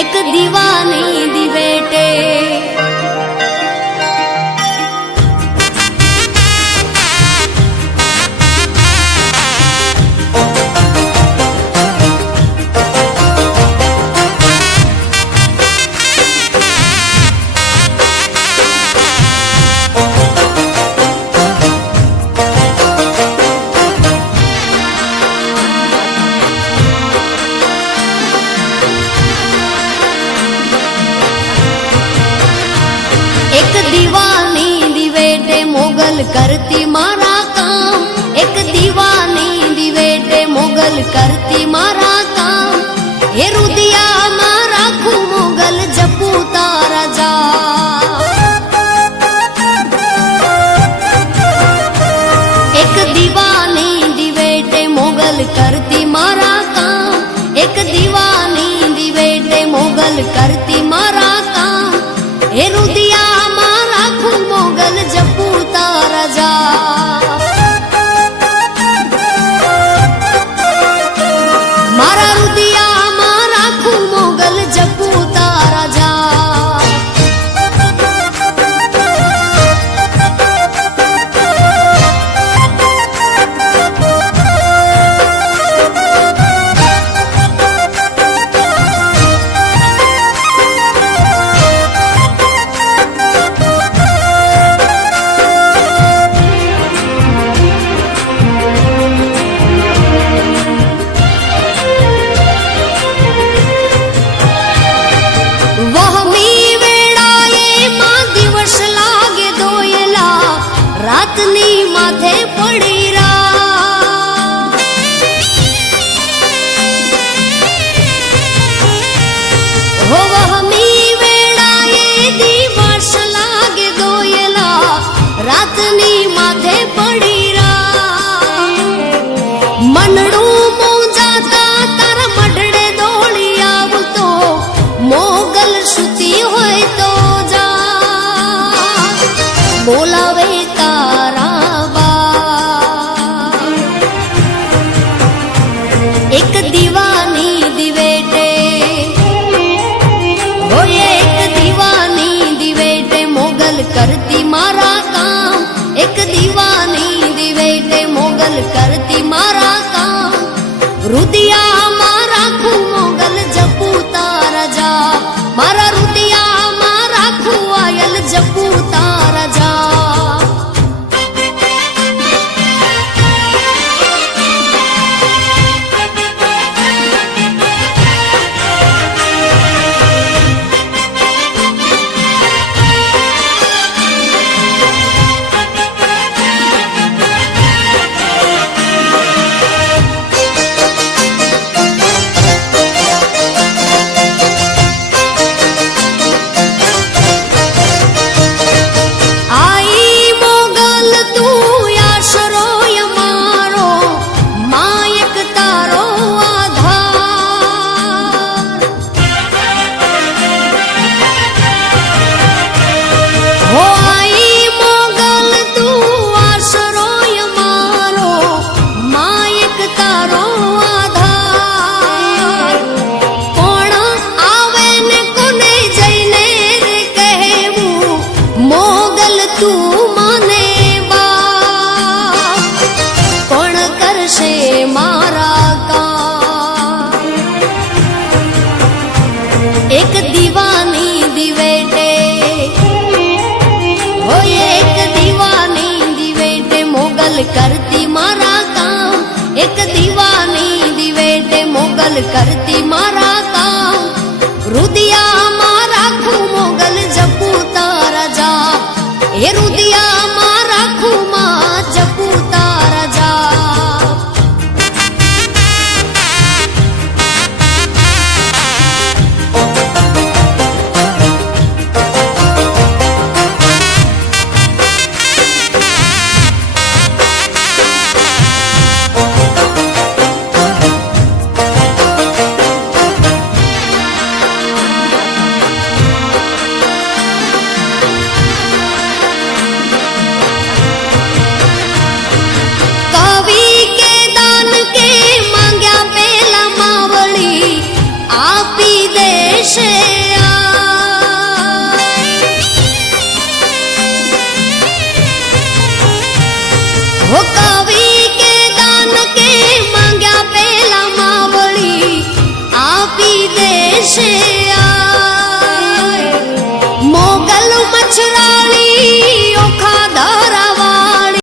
એક દીવાની દિવેટે મોગલ કરતી મારા કામ. એક દીવાની દિવેટે મોગલ કરતી મારા કામ. હે રુદિયામાં રાખું મોગલ જપું તારા જા એક દીવાની દિવેટે મોગલ કરતી મારા કામ. એક દીવાની દિવેટે મોગલ કરતી મારા કામ. હે રુદિયામાં કરતી મારા કામ. એક દીવાની દિવે મોગલ કરતી મારા કામ. રુદિયા એક દીવાની દિવેટે. હોય એક દીવાની દિવેટે, મોગલ કરતી મારા કામ એક દીવાની દિવેટે, મોગલ કરતી